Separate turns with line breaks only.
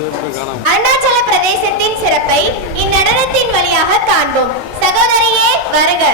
அருணாச்சல பிரதேசத்தின் சிறப்பை இந்நடனத்தின் வழியாக காண்போம். சகோதரியே வருக.